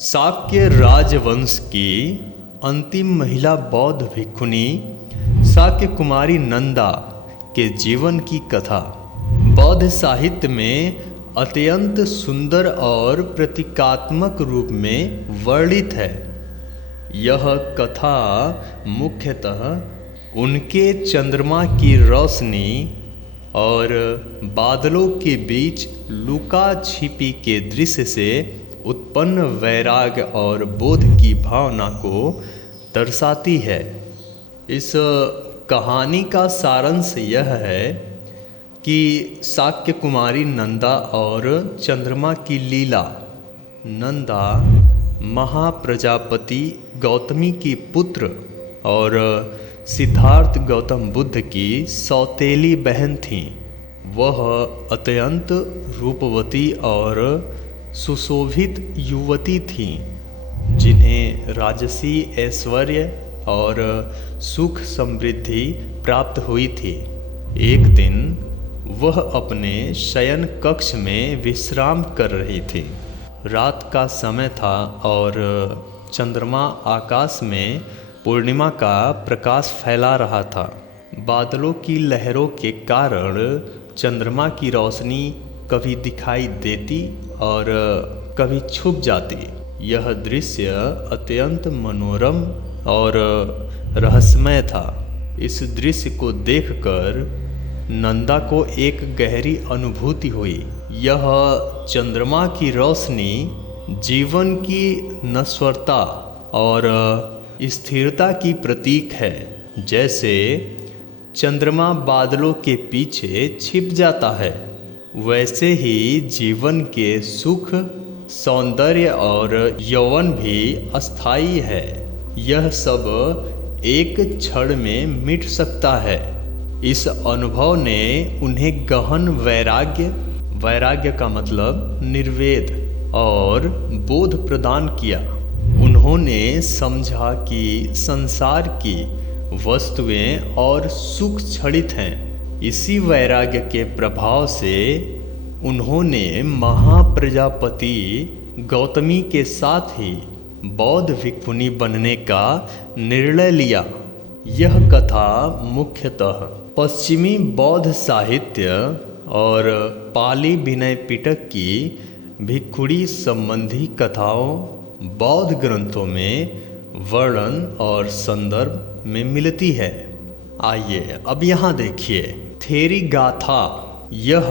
शाक्य राजवंश की अंतिम महिला बौद्ध भिक्षुनी शाक्य कुमारी नंदा के जीवन की कथा बौद्ध साहित्य में अत्यंत सुंदर और प्रतीकात्मक रूप में वर्णित है। यह कथा मुख्यतः उनके चंद्रमा की रोशनी और बादलों के बीच लुका छिपी के दृश्य से उत्पन्न वैराग्य और बोध की भावना को दर्शाती है। इस कहानी का सारांश यह है कि शाक्य कुमारी नंदा और चंद्रमा की लीला। नंदा महाप्रजापति गौतमी की पुत्र और सिद्धार्थ गौतम बुद्ध की सौतेली बहन थीं। वह अत्यंत रूपवती और सुशोभित युवती थीं, जिन्हें राजसी ऐश्वर्य और सुख समृद्धि प्राप्त हुई थी। एक दिन वह अपने शयन कक्ष में विश्राम कर रही थी। रात का समय था और चंद्रमा आकाश में पूर्णिमा का प्रकाश फैला रहा था। बादलों की लहरों के कारण चंद्रमा की रोशनी कभी दिखाई देती और कभी छुप जाती। यह दृश्य अत्यंत मनोरम और रहस्यमय था। इस दृश्य को देखकर नंदा को एक गहरी अनुभूति हुई। यह चंद्रमा की रोशनी जीवन की नश्वरता और स्थिरता की प्रतीक है। जैसे चंद्रमा बादलों के पीछे छिप जाता है, वैसे ही जीवन के सुख, सौंदर्य और यौवन भी अस्थायी है। यह सब एक क्षण में मिट सकता है। इस अनुभव ने उन्हें गहन वैराग्य का मतलब निर्वेद और बोध प्रदान किया। उन्होंने समझा कि संसार की वस्तुएं और सुख क्षणिक हैं। इसी वैराग्य के प्रभाव से उन्होंने महाप्रजापति गौतमी के साथ ही बौद्ध भिक्षुनी बनने का निर्णय लिया। यह कथा मुख्यतः पश्चिमी बौद्ध साहित्य और पाली विनय पिटक की भिक्षुणी संबंधी कथाओं बौद्ध ग्रंथों में वर्णन और संदर्भ में मिलती है। आइए अब यहाँ देखिए थेरी गाथा। यह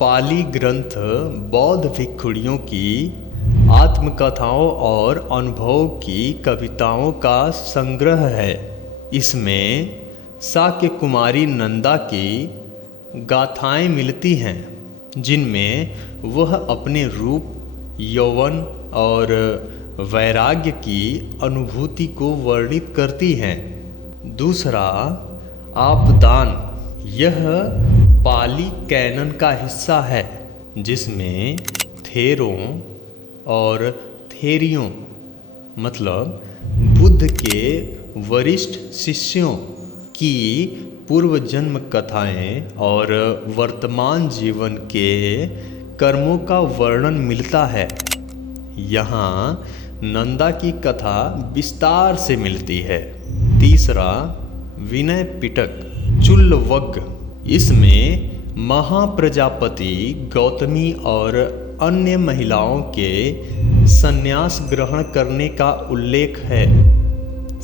पाली ग्रंथ बौद्ध भिक्षुणियों की आत्मकथाओं और अनुभव की कविताओं का संग्रह है। इसमें शाक्य कुमारी नंदा की गाथाएं मिलती हैं, जिनमें वह अपने रूप, यौवन और वैराग्य की अनुभूति को वर्णित करती हैं। दूसरा, आपदान। यह पाली कैनन का हिस्सा है, जिसमें थेरों और थेरियों मतलब बुद्ध के वरिष्ठ शिष्यों की पूर्व जन्म कथाएं और वर्तमान जीवन के कर्मों का वर्णन मिलता है। यहाँ नंदा की कथा विस्तार से मिलती है। तीसरा, विनय पिटक चुल्लवग्ग। इसमें महाप्रजापति गौतमी और अन्य महिलाओं के संन्यास ग्रहण करने का उल्लेख है।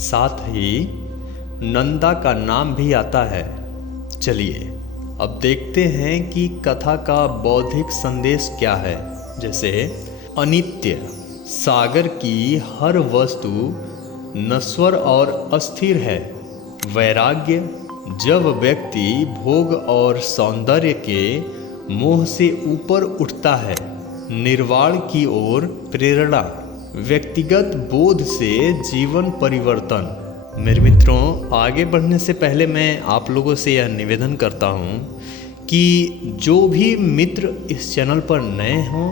साथ ही नंदा का नाम भी आता है। चलिए अब देखते हैं कि कथा का बौद्धिक संदेश क्या है। जैसे अनित्य। सागर की हर वस्तु नश्वर और अस्थिर है। वैराग्य। जब व्यक्ति भोग और सौंदर्य के मोह से ऊपर उठता है। निर्वाण की ओर प्रेरणा। व्यक्तिगत बोध से जीवन परिवर्तन। मेरे मित्रों, आगे बढ़ने से पहले मैं आप लोगों से यह निवेदन करता हूँ कि जो भी मित्र इस चैनल पर नए हों,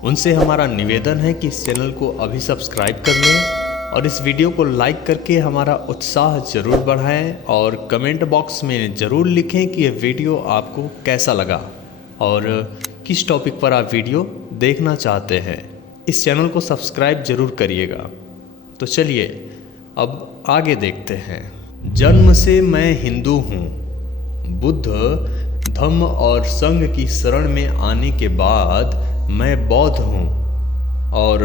उनसे हमारा निवेदन है कि इस चैनल को अभी सब्सक्राइब कर लें और इस वीडियो को लाइक करके हमारा उत्साह ज़रूर बढ़ाएं और कमेंट बॉक्स में ज़रूर लिखें कि यह वीडियो आपको कैसा लगा और किस टॉपिक पर आप वीडियो देखना चाहते हैं। इस चैनल को सब्सक्राइब जरूर करिएगा। तो चलिए अब आगे देखते हैं। जन्म से मैं हिंदू हूँ, बुद्ध धम्म और संघ की शरण में आने के बाद मैं बौद्ध हूँ और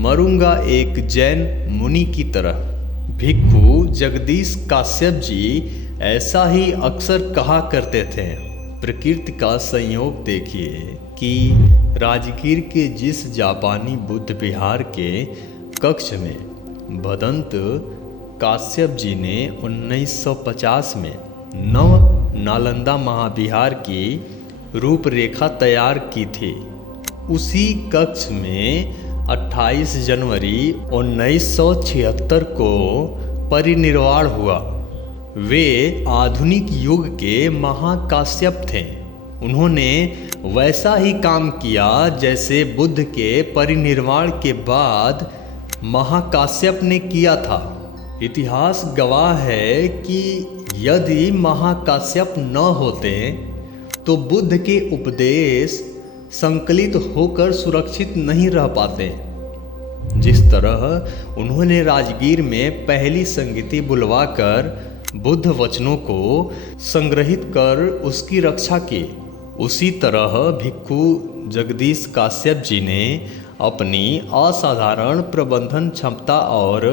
मरूंगा एक जैन मुनि की तरह। भिक्खु जगदीश काश्यप जी ऐसा ही अक्सर कहा करते थे। प्रकृति का संयोग देखिए कि राजगीर के जिस जापानी बुद्ध विहार के कक्ष में भदंत काश्यप जी ने 1950 में नव नालंदा महाविहार की रूपरेखा तैयार की थी, उसी कक्ष में 28 जनवरी 1976 को परिनिर्वाण हुआ। वे आधुनिक युग के महाकाश्यप थे। उन्होंने वैसा ही काम किया जैसे बुद्ध के परिनिर्वाण के बाद महाकाश्यप ने किया था। इतिहास गवाह है कि यदि महाकाश्यप न होते तो बुद्ध के उपदेश संकलित होकर सुरक्षित नहीं रह पाते। जिस तरह उन्होंने राजगीर में पहली संगीति बुलवाकर बुद्ध वचनों को संग्रहित कर उसकी रक्षा की, उसी तरह भिक्खु जगदीश काश्यप जी ने अपनी असाधारण प्रबंधन क्षमता और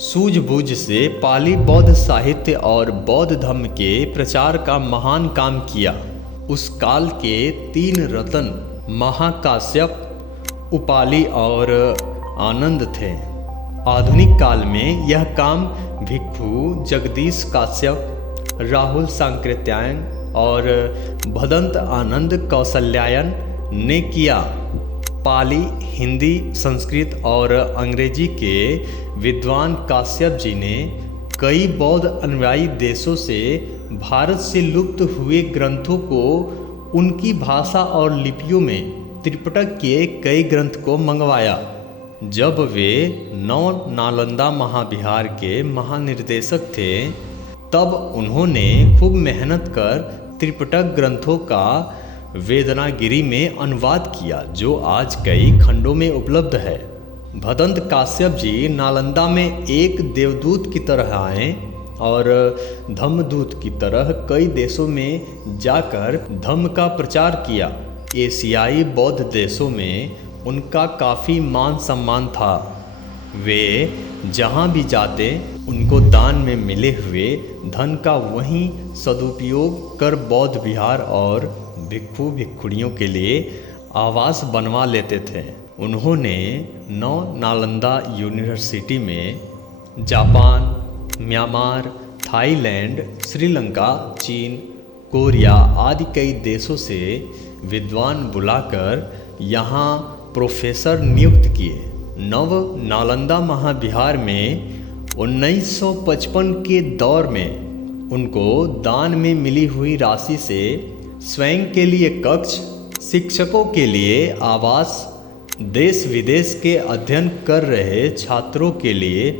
सूझबूझ से पाली बौद्ध साहित्य और बौद्ध धर्म के प्रचार का महान काम किया। उस काल के 3 रत्न महाकाश्यप, उपाली और आनंद थे। आधुनिक काल में यह काम भिक्खु जगदीश काश्यप, राहुल सांकृत्यायन और भदंत आनंद कौशल्यायन ने किया। पाली, हिंदी, संस्कृत और अंग्रेजी के विद्वान काश्यप जी ने कई बौद्ध अनुयायी देशों से भारत से लुप्त हुए ग्रंथों को उनकी भाषा और लिपियों में त्रिपिटक के कई ग्रंथ को मंगवाया। जब वे नव नालंदा महाविहार के महानिर्देशक थे तब उन्होंने खूब मेहनत कर त्रिपिटक ग्रंथों का वेदनागिरी में अनुवाद किया, जो आज कई खंडों में उपलब्ध है। भदंत काश्यप जी नालंदा में एक देवदूत की तरह आए और धम्मदूत की तरह कई देशों में जाकर धम्म का प्रचार किया। एशियाई बौद्ध देशों में उनका काफ़ी मान सम्मान था। वे जहाँ भी जाते उनको दान में मिले हुए धन का वहीं सदुपयोग कर बौद्ध विहार और भिक्खु भिक्खुणियों के लिए आवास बनवा लेते थे। उन्होंने नव नालंदा यूनिवर्सिटी में जापान, म्यांमार, थाईलैंड, श्रीलंका, चीन, कोरिया आदि कई देशों से विद्वान बुलाकर यहाँ प्रोफेसर नियुक्त किए। नव नालंदा महाविहार में 1955 के दौर में उनको दान में मिली हुई राशि से स्वयं के लिए कक्ष, शिक्षकों के लिए आवास, देश विदेश के अध्ययन कर रहे छात्रों के लिए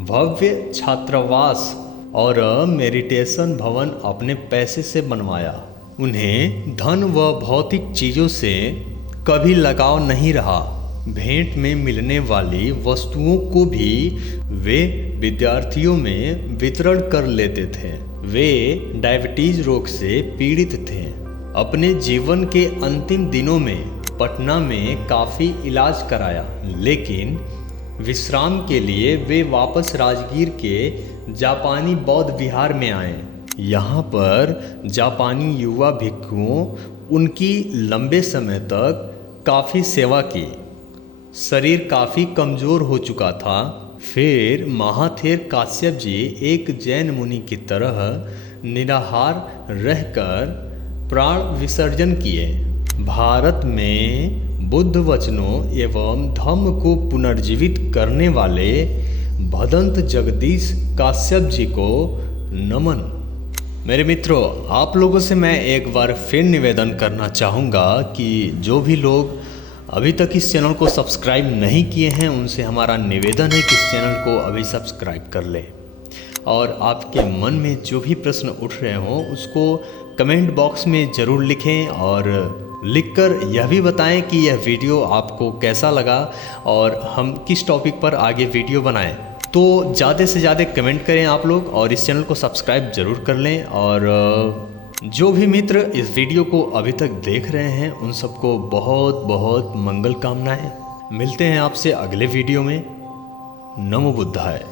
भव्य छात्रावास और मेडिटेशन भवन अपने पैसे से बनवाया। उन्हें धन व भौतिक चीज़ों से कभी लगाव नहीं रहा। भेंट में मिलने वाली वस्तुओं को भी वे विद्यार्थियों में वितरण कर लेते थे। वे डायबिटीज रोग से पीड़ित थे। अपने जीवन के अंतिम दिनों में पटना में काफ़ी इलाज कराया, लेकिन विश्राम के लिए वे वापस राजगीर के जापानी बौद्ध विहार में आए। यहाँ पर जापानी युवा भिक्षुओं उनकी लंबे समय तक काफ़ी सेवा की। शरीर काफ़ी कमज़ोर हो चुका था। फिर महाथेर काश्यप जी एक जैन मुनि की तरह निराहार रहकर प्राण विसर्जन किए। भारत में बुद्ध वचनों एवं धम्म को पुनर्जीवित करने वाले भदंत जगदीश काश्यप जी को नमन। मेरे मित्रों, आप लोगों से मैं एक बार फिर निवेदन करना चाहूँगा कि जो भी लोग अभी तक इस चैनल को सब्सक्राइब नहीं किए हैं उनसे हमारा निवेदन है कि इस चैनल को अभी सब्सक्राइब कर लें और आपके मन में जो भी प्रश्न उठ रहे हों उसको कमेंट बॉक्स में ज़रूर लिखें और लिखकर यह भी बताएं कि यह वीडियो आपको कैसा लगा और हम किस टॉपिक पर आगे वीडियो बनाएं। तो ज़्यादा से ज़्यादा कमेंट करें आप लोग और इस चैनल को सब्सक्राइब ज़रूर कर लें। और जो भी मित्र इस वीडियो को अभी तक देख रहे हैं उन सबको बहुत बहुत मंगल कामनाएं। मिलते हैं आपसे अगले वीडियो में। नमो बुद्धाय।